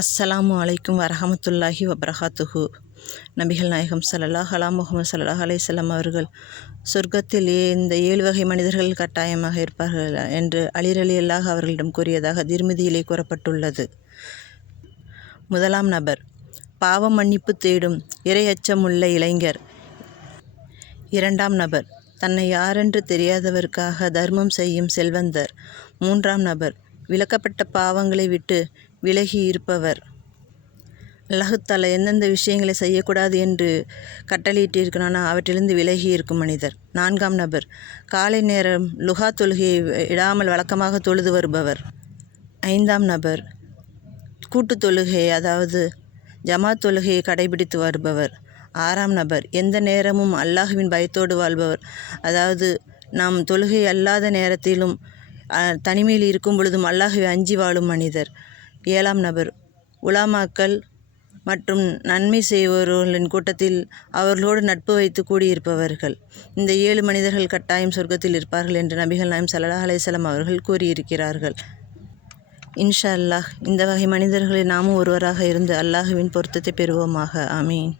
அஸ்ஸலாமு அலைக்கும் வரஹமத்துல்லாஹி வபரகாத்துஹு. நபிகள் நாயகம் ஸல்லல்லாஹு அலா முஹம்மது ஸல்லல்லாஹு அலைஹி வஸல்லம் அவர்கள் சொர்க்கத்தில் இந்த 7 வகை மனிதர்கள் கட்டாயமாக இருப்பார்கள் என்று அலி ரலியல்லாஹு அவர்களிடம் கூறியதாக திர்மிதியிலே கூறப்பட்டுள்ளது. முதலாம் நபர், பாவ மன்னிப்பு தேடும் இறை அச்சமுள்ள இளைஞர். இரண்டாம் நபர், தன்னை யாரென்று தெரியாதவருக்காக தர்மம் செய்யும் செல்வந்தர். மூன்றாம் நபர், விலக்கப்பட்ட பாவங்களை விட்டு விலகி இருப்பவர். அல்லாஹ் தஆலா எந்தெந்த விஷயங்களை செய்யக்கூடாது என்று கட்டளையிட்டிருக்கிறானோ அவற்றிலிருந்து விலகி இருக்கும் மனிதர். நான்காம் நபர், காலை நேரம் லுஹா தொழுகையை விடாமல் வழக்கமாக தொழுது வருபவர். ஐந்தாம் நபர், கூட்டு தொழுகையை அதாவது ஜமாத் தொழுகையை கடைபிடித்து வருபவர். ஆறாம் நபர், எந்த நேரமும் அல்லாஹ்வின் பயத்தோடு வாழ்பவர், அதாவது நாம் தொழுகை அல்லாத நேரத்திலும் தனிமையில் இருக்கும் பொழுதும் அல்லாஹ்வை அஞ்சி வாழும் மனிதர். ஏழாம் நபர், உலமாக்கள் மற்றும் நன்மை செய்பவர்களின் கூட்டத்தில் அவர்களோடு நட்பு வைத்து கூடியிருப்பவர்கள். இந்த 7 மனிதர்கள் கட்டாயம் சொர்க்கத்தில் இருப்பார்கள் என்று நபிகள் நாயகம் ஸல்லல்லாஹு அலைஹி வஸல்லம் அவர்கள் கூறியிருக்கிறார்கள். இன்ஷா அல்லாஹ் இந்த வகை மனிதர்களில் நாமும் ஒருவராக இருந்து அல்லாஹ்வின் பொருத்தத்தை பெறுவோமாக. ஆமீன்.